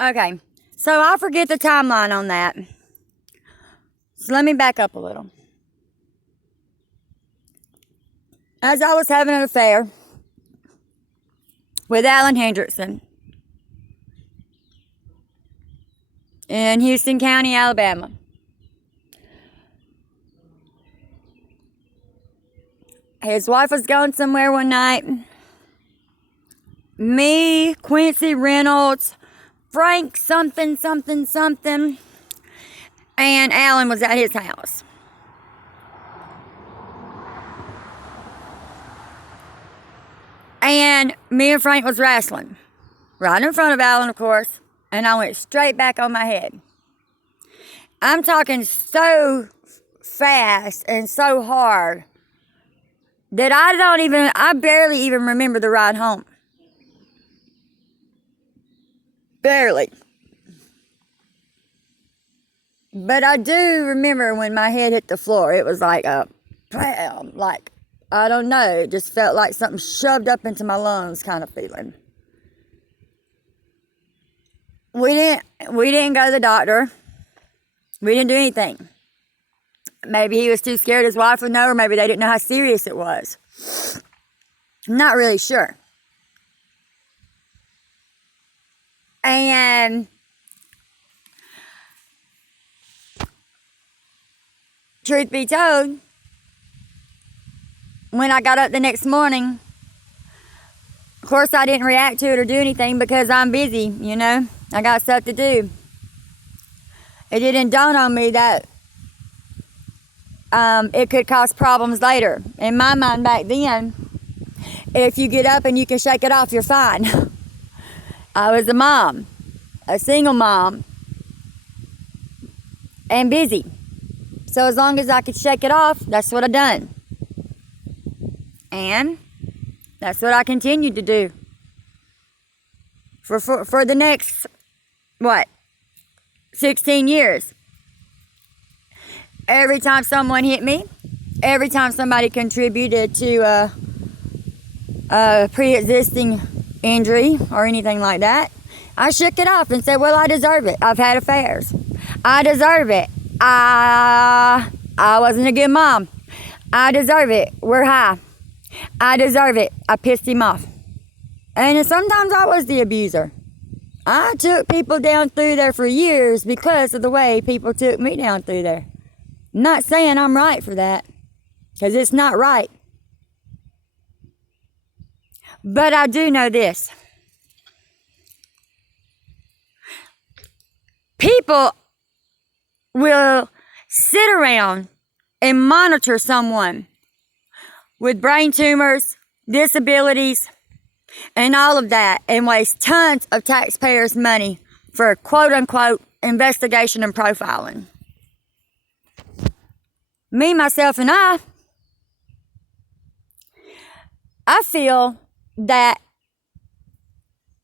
Okay, so I'll forget the timeline on that. So let me back up a little. As I was having an affair with Alan Hendrickson in Houston County, Alabama, his wife was going somewhere one night. Me, Quincy Reynolds, Frank something, and Alan was at his house. And me and Frank was wrestling. Right in front of Alan, of course. And I went straight back on my head. I'm talking so fast and so hard that I barely even remember the ride home. Barely. But I do remember when my head hit the floor, it was like a bam, like, I don't know, it just felt like something shoved up into my lungs kind of feeling. We didn't go to the doctor. We didn't do anything. Maybe he was too scared his wife would know, or maybe they didn't know how serious it was. I'm not really sure. And truth be told, when I got up the next morning, of course I didn't react to it or do anything because I'm busy, you know. I got stuff to do. It didn't dawn on me that it could cause problems later. In my mind back then, if you get up and you can shake it off, you're fine. I was a mom, a single mom, and busy. So as long as I could shake it off, that's what I done. And that's what I continued to do. For the next, 16 years. Every time someone hit me, every time somebody contributed to a pre-existing injury or anything like that, I shook it off and said, well, I deserve it. I've had affairs. I deserve it. I wasn't a good mom. I deserve it. We're high. I deserve it. I pissed him off. And sometimes I was the abuser. I took people down through there for years because of the way people took me down through there. I'm not saying I'm right for that, because it's not right. But I do know this. People will sit around and monitor someone with brain tumors, disabilities, and all of that, and waste tons of taxpayers' money for quote-unquote investigation and profiling. Me, myself, and I feel that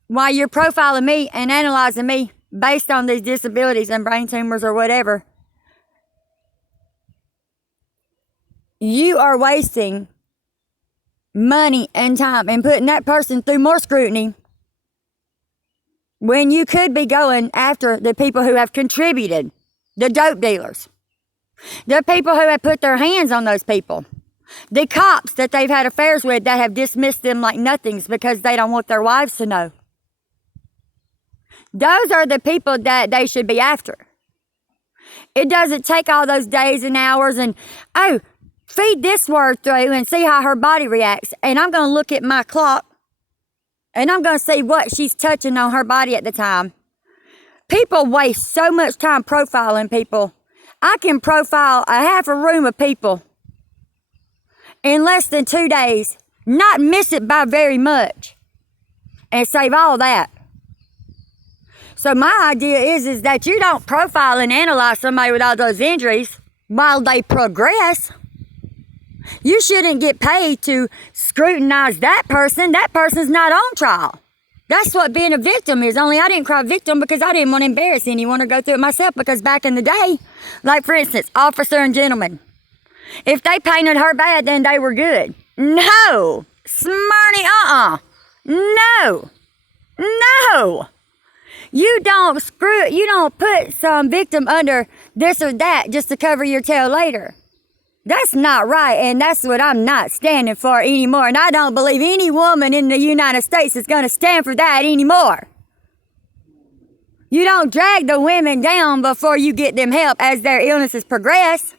while you're profiling me and analyzing me based on these disabilities and brain tumors or whatever, you are wasting money and time and putting that person through more scrutiny when you could be going after the people who have contributed, the dope dealers, the people who have put their hands on those people, the cops that they've had affairs with that have dismissed them like nothings because they don't want their wives to know. Those are the people that they should be after. It doesn't take all those days and hours and, feed this word through and see how her body reacts. And I'm going to look at my clock and I'm going to see what she's touching on her body at the time. People waste so much time profiling people. I can profile a half a room of people in less than 2 days, not miss it by very much, and save all that. So my idea is that you don't profile and analyze somebody with all those injuries while they progress. You shouldn't get paid to scrutinize that person. That person's not on trial. That's what being a victim is. Only I didn't cry victim because I didn't want to embarrass anyone or go through it myself, because back in the day, like for instance, officer and gentleman, if they painted her bad, then they were good. No. Smarty, No. You don't put some victim under this or that just to cover your tail later. That's not right, and that's what I'm not standing for anymore. And I don't believe any woman in the United States is going to stand for that anymore. You don't drag the women down before you get them help as their illnesses progress.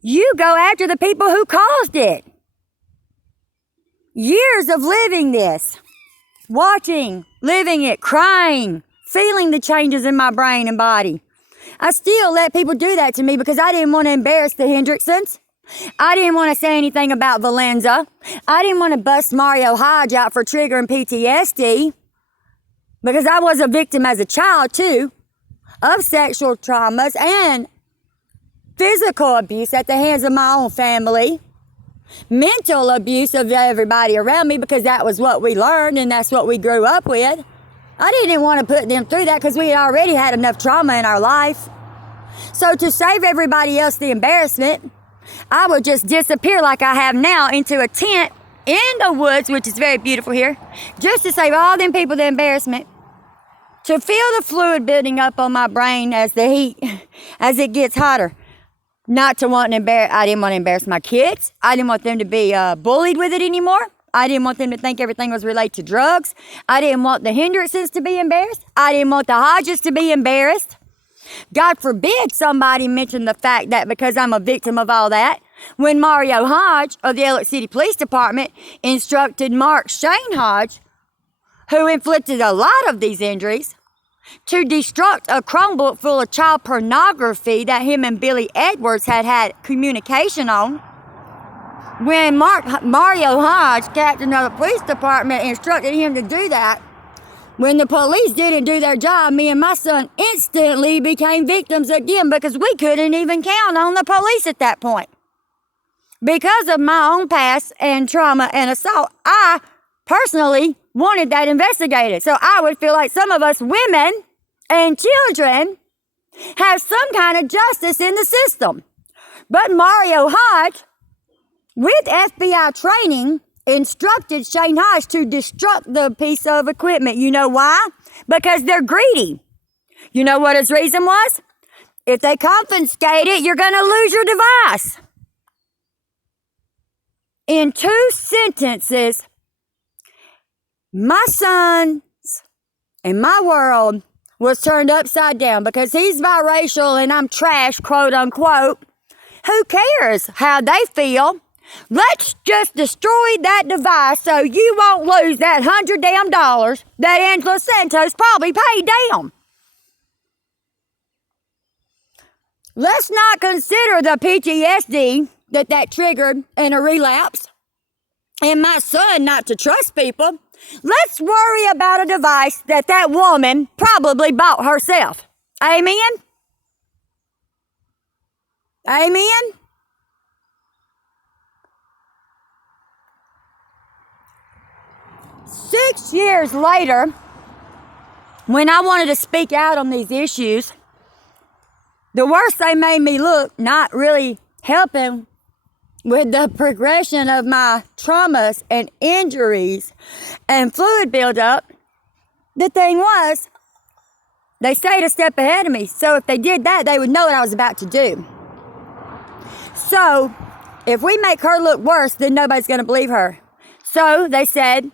You go after the people who caused it. Years of living this, watching, living it, crying, feeling the changes in my brain and body. I still let people do that to me because I didn't want to embarrass the Hendricksons. I didn't want to say anything about Valenza. I didn't want to bust Mario Hodge out for triggering PTSD because I was a victim as a child too of sexual traumas and physical abuse at the hands of my own family, mental abuse of everybody around me because that was what we learned and that's what we grew up with. I didn't want to put them through that because we had already had enough trauma in our life. So to save everybody else the embarrassment, I would just disappear like I have now into a tent in the woods, which is very beautiful here, just to save all them people the embarrassment. To feel the fluid building up on my brain as the heat, as it gets hotter. Not to want to embarrass, I didn't want to embarrass my kids. I didn't want them to be bullied with it anymore. I didn't want them to think everything was related to drugs. I didn't want the Hendricksons to be embarrassed. I didn't want the Hodges to be embarrassed. God forbid somebody mention the fact that because I'm a victim of all that, when Mario Hodge of the Alex City Police Department instructed Mark Shane Hodge, who inflicted a lot of these injuries, to destruct a Chromebook full of child pornography that him and Billy Edwards had communication on. When Mario Hodge, captain of the police department, instructed him to do that, when the police didn't do their job, me and my son instantly became victims again because we couldn't even count on the police at that point. Because of my own past and trauma and assault, I personally wanted that investigated. So I would feel like some of us women and children have some kind of justice in the system. But Mario Hodge, with FBI training, instructed Shane Hodge to destruct the piece of equipment. You know why? Because they're greedy. You know what his reason was? If they confiscate it, you're going to lose your device. In 2 sentences, my son's and my world was turned upside down because he's biracial and I'm trash, quote unquote. Who cares how they feel? Let's just destroy that device so you won't lose that $100 damn that Angela Santos probably paid down. Let's not consider the PTSD that triggered in a relapse and my son not to trust people. Let's worry about a device that woman probably bought herself. Amen? Amen? Six years later, when I wanted to speak out on these issues, the worse they made me look, not really helping with the progression of my traumas and injuries and fluid buildup, the thing was, they stayed a step ahead of me. So if they did that, they would know what I was about to do. So if we make her look worse, then nobody's going to believe her. So they said,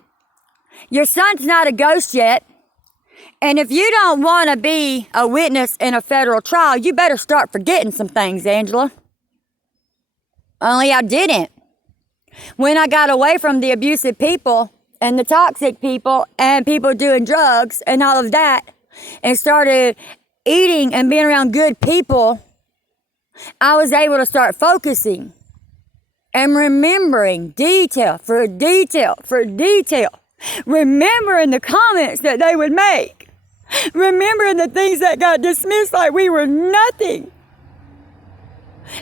your son's not a ghost yet. And if you don't want to be a witness in a federal trial, you better start forgetting some things, Angela. Only I didn't. When I got away from the abusive people and the toxic people and people doing drugs and all of that and started eating and being around good people, I was able to start focusing and remembering detail for detail for detail. Remembering the comments that they would make. Remembering the things that got dismissed like we were nothing.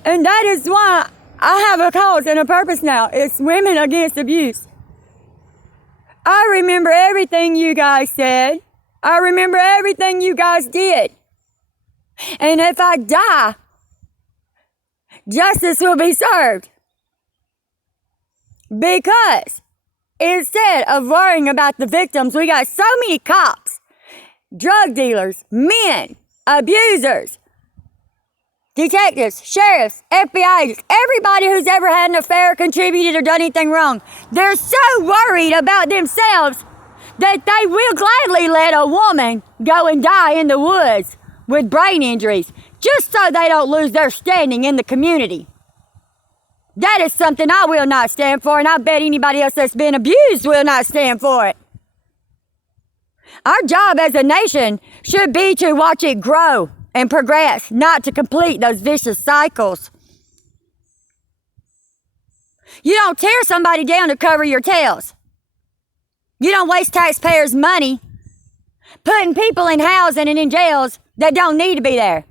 And that is why I have a cause and a purpose now. It's Women Against Abuse. I remember everything you guys said. I remember everything you guys did. And if I die, justice will be served. Because instead of worrying about the victims, we got so many cops drug dealers, men, abusers, detectives, sheriffs, FBI agents, everybody who's ever had an affair, contributed, or done anything wrong. They're so worried about themselves that they will gladly let a woman go and die in the woods with brain injuries just so they don't lose their standing in the community. That is something I will not stand for, and I bet anybody else that's been abused will not stand for it. Our job as a nation should be to watch it grow and progress, not to complete those vicious cycles. You don't tear somebody down to cover your tails. You don't waste taxpayers' money putting people in housing and in jails that don't need to be there.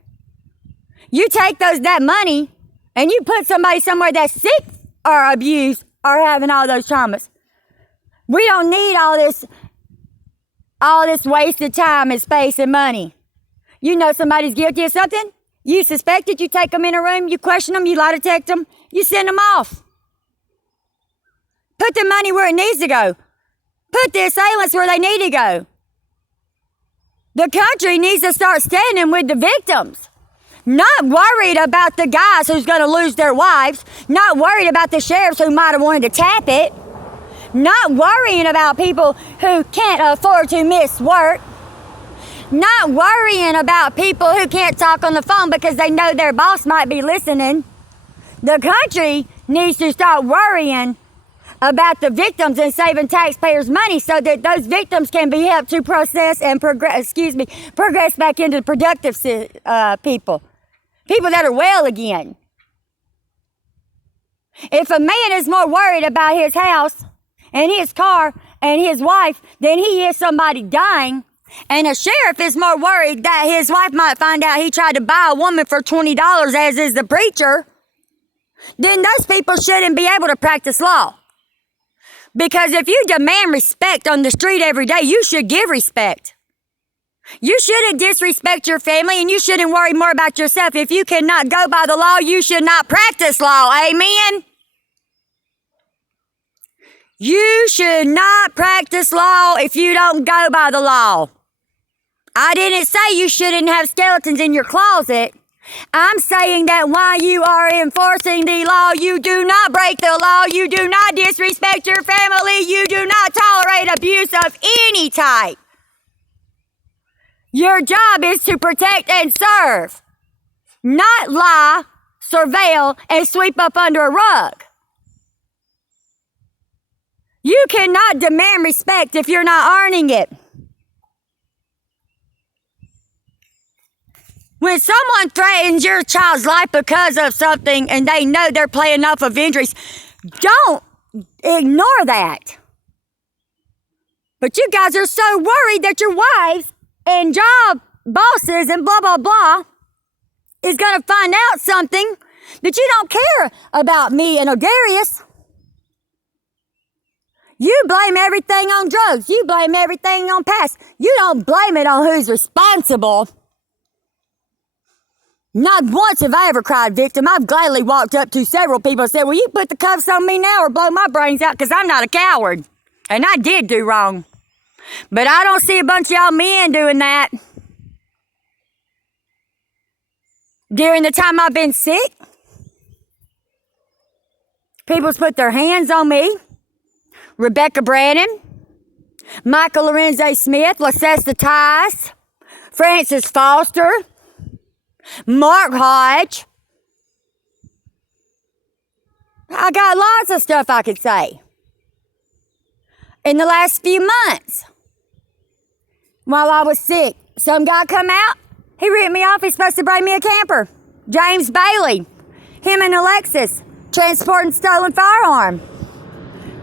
You take that money and you put somebody somewhere that's sick or abused or having all those traumas. We don't need all this wasted time and space and money. You know somebody's guilty of something, you suspect it, you take them in a room, you question them, you lie detect them, you send them off. Put the money where it needs to go. Put the assailants where they need to go. The country needs to start standing with the victims. Not worried about the guys who's going to lose their wives. Not worried about the sheriffs who might have wanted to tap it. Not worrying about people who can't afford to miss work. Not worrying about people who can't talk on the phone because they know their boss might be listening. The country needs to start worrying about the victims and saving taxpayers' money so that those victims can be helped to process and progress back into productive people that are well again. If a man is more worried about his house and his car and his wife than he is somebody dying, and a sheriff is more worried that his wife might find out he tried to buy a woman for $20, as is the preacher, then those people shouldn't be able to practice law. Because if you demand respect on the street every day, you should give respect. You shouldn't disrespect your family, and you shouldn't worry more about yourself. If you cannot go by the law, you should not practice law. Amen? You should not practice law if you don't go by the law. I didn't say you shouldn't have skeletons in your closet. I'm saying that while you are enforcing the law, you do not break the law, you do not disrespect your family, you do not tolerate abuse of any type. Your job is to protect and serve, not lie, surveil, and sweep up under a rug. You cannot demand respect if you're not earning it. When someone threatens your child's life because of something and they know they're playing off of injuries, don't ignore that. But you guys are so worried that your wives and job bosses and blah, blah, blah is going to find out something that you don't care about me and Odarius. You blame everything on drugs. You blame everything on past. You don't blame it on who's responsible. Not once have I ever cried victim. I've gladly walked up to several people and said, "Will you put the cuffs on me now or blow my brains out?" Because I'm not a coward. And I did do wrong. But I don't see a bunch of y'all men doing that. During the time I've been sick, people's put their hands on me. Rebecca Brannon, Michael Lorenzo Smith, Lacesta Tice, Francis Foster, Mark Hodge. I got lots of stuff I could say. In the last few months, while I was sick, some guy come out, he ripped me off, he's supposed to bring me a camper. James Bailey, him and Alexis, transporting stolen firearm.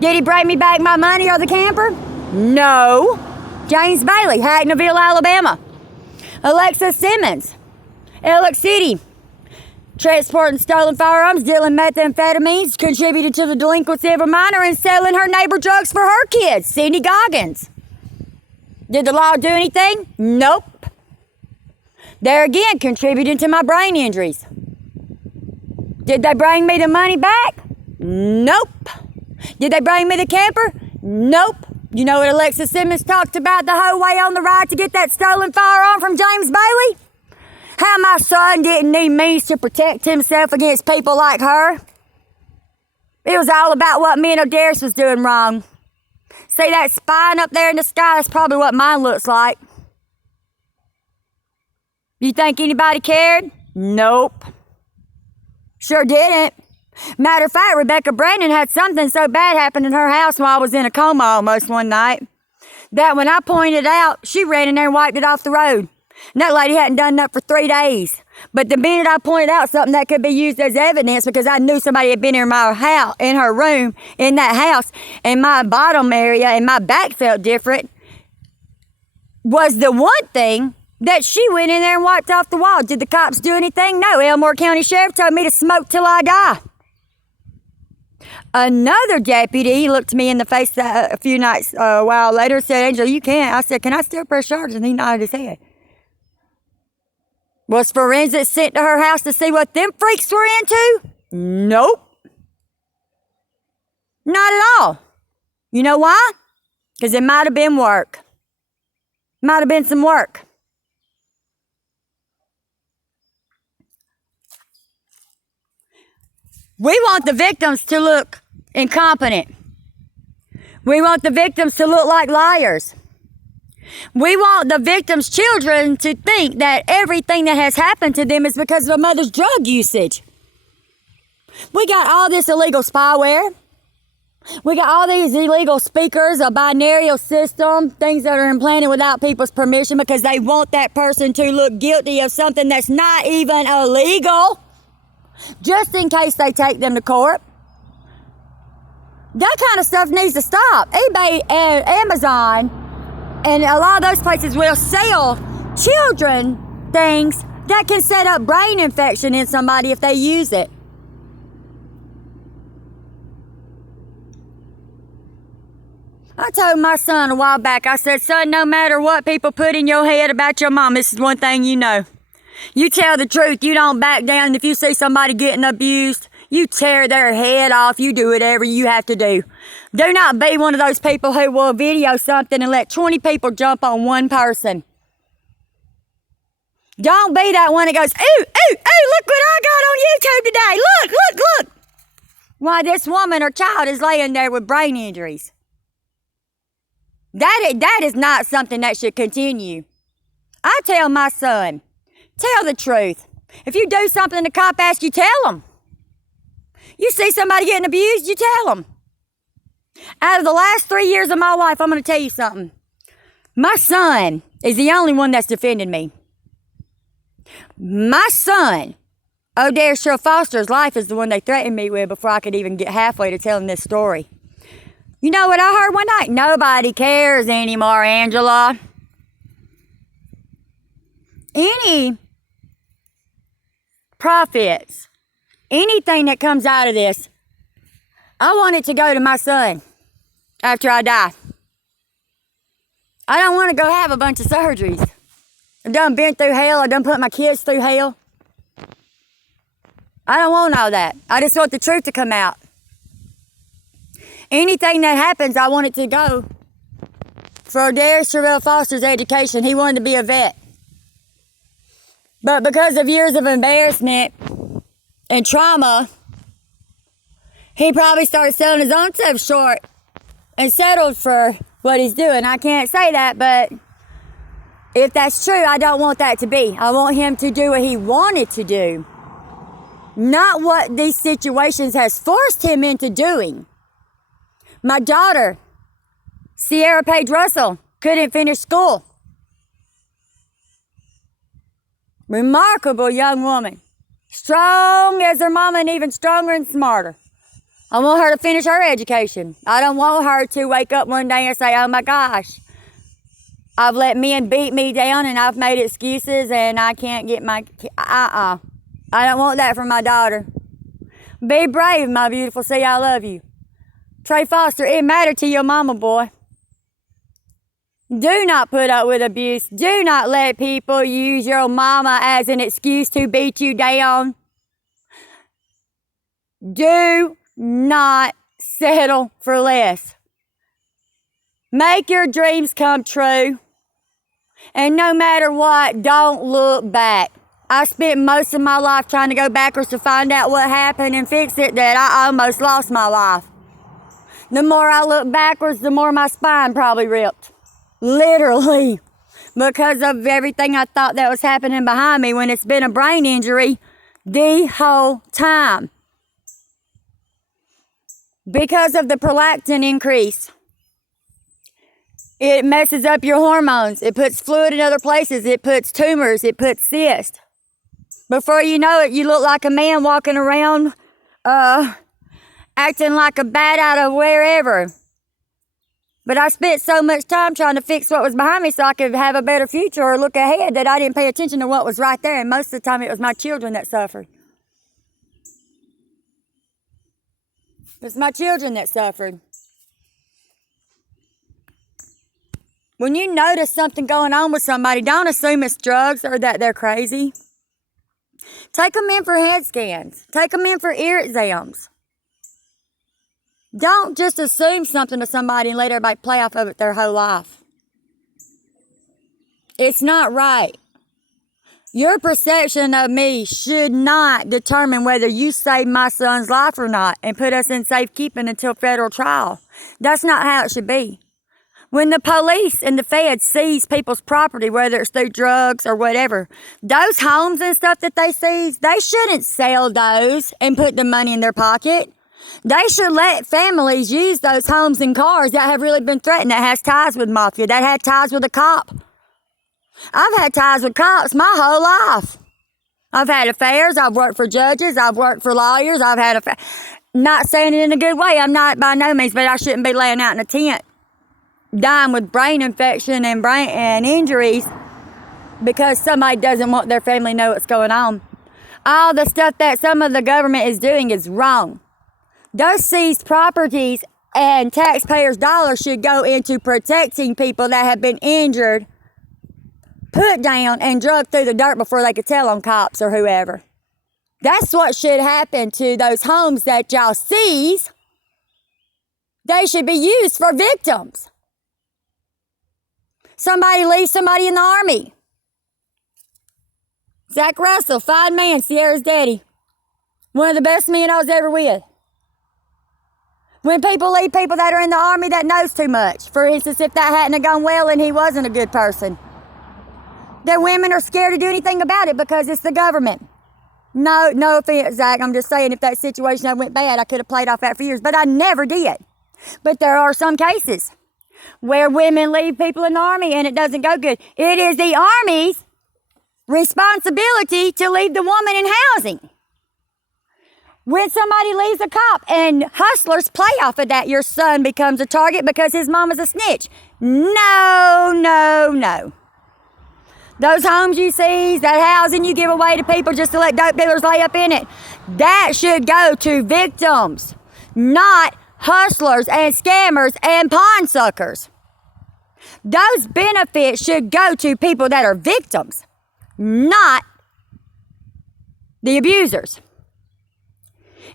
Did he bring me back my money or the camper? No. James Bailey, Hackneyville, Alabama. Alexis Simmons, Ellick City, transporting stolen firearms, dealing methamphetamines, contributed to the delinquency of a minor, and selling her neighbor drugs for her kids, Cindy Goggins. Did the law do anything? Nope. There again, contributing to my brain injuries. Did they bring me the money back? Nope. Did they bring me the camper? Nope. You know what Alexis Simmons talked about the whole way on the ride to get that stolen firearm from James Bailey? How my son didn't need means to protect himself against people like her. It was all about what me and O'Darius was doing wrong. See that spine up there in the sky? That's probably what mine looks like. You think anybody cared? Nope. Sure didn't. Matter of fact, Rebecca Brandon had something so bad happen in her house while I was in a coma almost one night that when I pointed out, she ran in there and wiped it off the road. And that lady hadn't done that for 3 days. But the minute I pointed out something that could be used as evidence because I knew somebody had been in my house, in her room, in that house, and my bottom area and my back felt different, was the one thing that she went in there and wiped off the wall. Did the cops do anything? No. Elmore County Sheriff told me to smoke till I die. Another deputy looked me in the face a few nights, a while later, said, Angel, you can't. I said, can I still press charges? And he nodded his head. Was forensics sent to her house to see what them freaks were into? Nope. Not at all. You know why? Because it might have been work. Might have been some work. We want the victims to look incompetent. We want the victims to look like liars. We want the victims' children to think that everything that has happened to them is because of their mother's drug usage. We got all this illegal spyware. We got all these illegal speakers, a binary system, things that are implanted without people's permission because they want that person to look guilty of something that's not even illegal, just in case they take them to court. That kind of stuff needs to stop. eBay and Amazon and a lot of those places will sell children things that can set up brain infection in somebody if they use it. I told my son a while back, I said, son, no matter what people put in your head about your mom, this is one thing you know. You tell the truth. You don't back down. And if you see somebody getting abused, you tear their head off. You do whatever you have to do. Do not be one of those people who will video something and let 20 people jump on one person. Don't be that one that goes, ooh, ooh, ooh, look what I got on YouTube today. Look, look, look. Why, this woman or child is laying there with brain injuries. That is not something that should continue. I tell my son, tell the truth. If you do something the cop asks you, tell them. You see somebody getting abused, you tell them. Out of the last 3 years of my life, I'm going to tell you something. My son is the only one that's defended me. My son, O'Darius Foster's life is the one they threatened me with before I could even get halfway to telling this story. You know what I heard one night? Nobody cares anymore, Angela. Any profits, anything that comes out of this, I want it to go to my son after I die. I don't want to go have a bunch of surgeries. I've done been through hell. I've done put my kids through hell. I don't want all that. I just want the truth to come out. Anything that happens, I want it to go for O'Darius Foster's education. He wanted to be a vet. But because of years of embarrassment and trauma, he probably started selling his own stuff short and settled for what he's doing. I can't say that, but if that's true, I don't want that to be. I want him to do what he wanted to do, not what these situations has forced him into doing. My daughter, Sierra Page Russell, couldn't finish school. Remarkable young woman. Strong as her mama and even stronger and smarter. I want her to finish her education. I don't want her to wake up one day and say, oh my gosh, I've let men beat me down and I've made excuses and I can't get my... I don't want that for my daughter. Be brave, my beautiful. Say I love you. Trey Foster, it mattered to your mama, boy. Do not put up with abuse. Do not let people use your mama as an excuse to beat you down. Do not settle for less. Make your dreams come true. And no matter what, don't look back. I spent most of my life trying to go backwards to find out what happened and fix it, that I almost lost my life. The more I look backwards, the more my spine probably ripped. Literally. Because of everything I thought that was happening behind me when it's been a brain injury the whole time. Because of the prolactin increase. It messes up your hormones. It puts fluid in other places. It puts tumors. It puts cysts. Before you know it, you look like a man walking around acting like a bat out of wherever. But I spent so much time trying to fix what was behind me so I could have a better future or look ahead that I didn't pay attention to what was right there. And most of the time it was my children that suffered. It was my children that suffered. When you notice something going on with somebody, don't assume it's drugs or that they're crazy. Take them in for head scans. Take them in for ear exams. Don't just assume something to somebody and let everybody play off of it their whole life. It's not right. Your perception of me should not determine whether you saved my son's life or not and put us in safekeeping until federal trial. That's not how it should be. When the police and the feds seize people's property, whether it's through drugs or whatever, those homes and stuff that they seize, they shouldn't sell those and put the money in their pocket. They should let families use those homes and cars that have really been threatened, that has ties with mafia, that had ties with a cop. I've had ties with cops my whole life. I've had affairs. I've worked for judges. I've worked for lawyers. I've had not saying it in a good way. I'm not by no means, but I shouldn't be laying out in a tent dying with brain infection and brain injuries because somebody doesn't want their family to know what's going on. All the stuff that some of the government is doing is wrong. Those seized properties and taxpayers' dollars should go into protecting people that have been injured, put down, and drugged through the dirt before they could tell on cops or whoever. That's what should happen to those homes that y'all seize. They should be used for victims. Somebody leaves somebody in the Army. Zach Russell, fine man, Sierra's daddy. One of the best men I was ever with. When people leave people that are in the Army that knows too much, for instance, if that hadn't have gone well and he wasn't a good person, that women are scared to do anything about it because it's the government. No offense, Zach. I'm just saying if that situation had went bad, I could have played off that for years, but I never did. But there are some cases where women leave people in the Army and it doesn't go good. It is the Army's responsibility to leave the woman in housing. When somebody leaves a cop and hustlers play off of that, your son becomes a target because his mama's a snitch. No. Those homes you seize, that housing you give away to people just to let dope dealers lay up in it, that should go to victims, not hustlers and scammers and pawn suckers. Those benefits should go to people that are victims, not the abusers.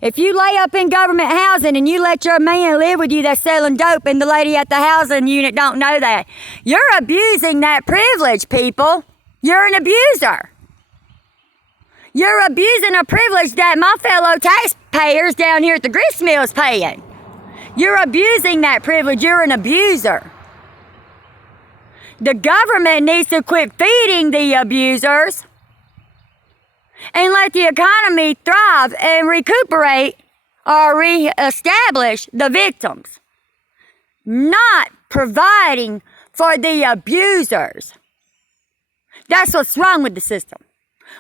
If you lay up in government housing and you let your man live with you that's selling dope and the lady at the housing unit don't know that, you're abusing that privilege, people. You're an abuser. You're abusing a privilege that my fellow taxpayers down here at the grist mill is paying. You're abusing that privilege. You're an abuser. The government needs to quit feeding the abusers and let the economy thrive and recuperate or reestablish the victims, not providing for the abusers. That's what's wrong with the system.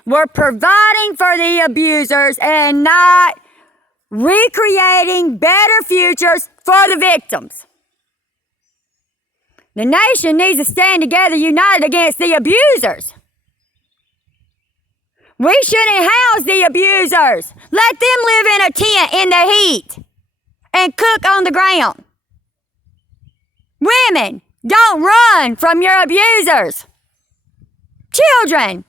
We're providing for the abusers and not recreating better futures for the victims. The nation needs to stand together, united against the abusers. We shouldn't house the abusers. Let them live in a tent in the heat and cook on the ground. Women, don't run from your abusers. Children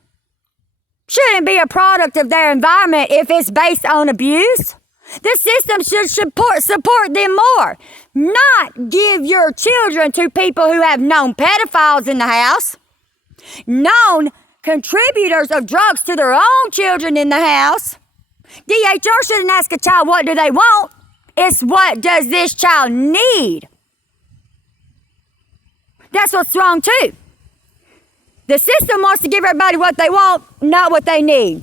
shouldn't be a product of their environment if it's based on abuse. The system should support them more, not give your children to people who have known pedophiles in the house, known contributors of drugs to their own children in the house. DHR shouldn't ask a child, what do they want? It's what does this child need? That's what's wrong too. The system wants to give everybody what they want, not what they need.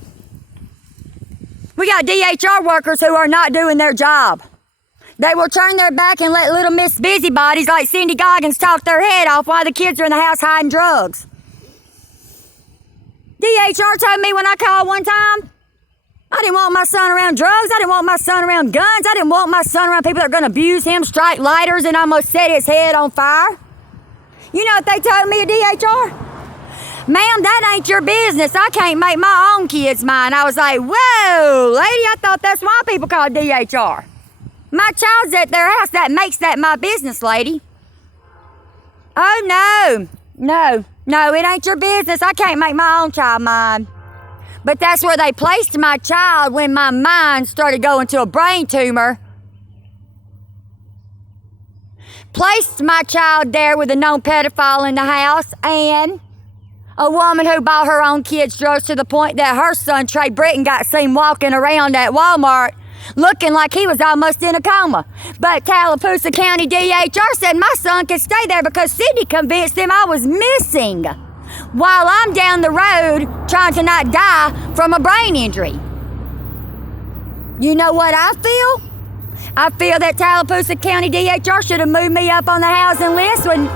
We got DHR workers who are not doing their job. They will turn their back and let little Miss Busybodies like Cindy Goggins talk their head off while the kids are in the house hiding drugs. DHR told me when I called one time, I didn't want my son around drugs. I didn't want my son around guns. I didn't want my son around people that are going to abuse him, strike lighters, and almost set his head on fire. You know what they told me at DHR? Ma'am, that ain't your business. I can't make my own kids mine. I was like, whoa, lady, I thought that's why people call DHR. My child's at their house. That makes that my business, lady. Oh, no, it ain't your business. I can't make my own child mine. But that's where they placed my child when my mind started going to a brain tumor. Placed my child there with a known pedophile in the house and a woman who bought her own kids drugs to the point that her son, Trey Britton, got seen walking around at Walmart looking like he was almost in a coma. But Tallapoosa County DHR said my son could stay there because Sydney convinced him I was missing while I'm down the road trying to not die from a brain injury. You know what I feel? I feel that Tallapoosa County DHR should have moved me up on the housing list when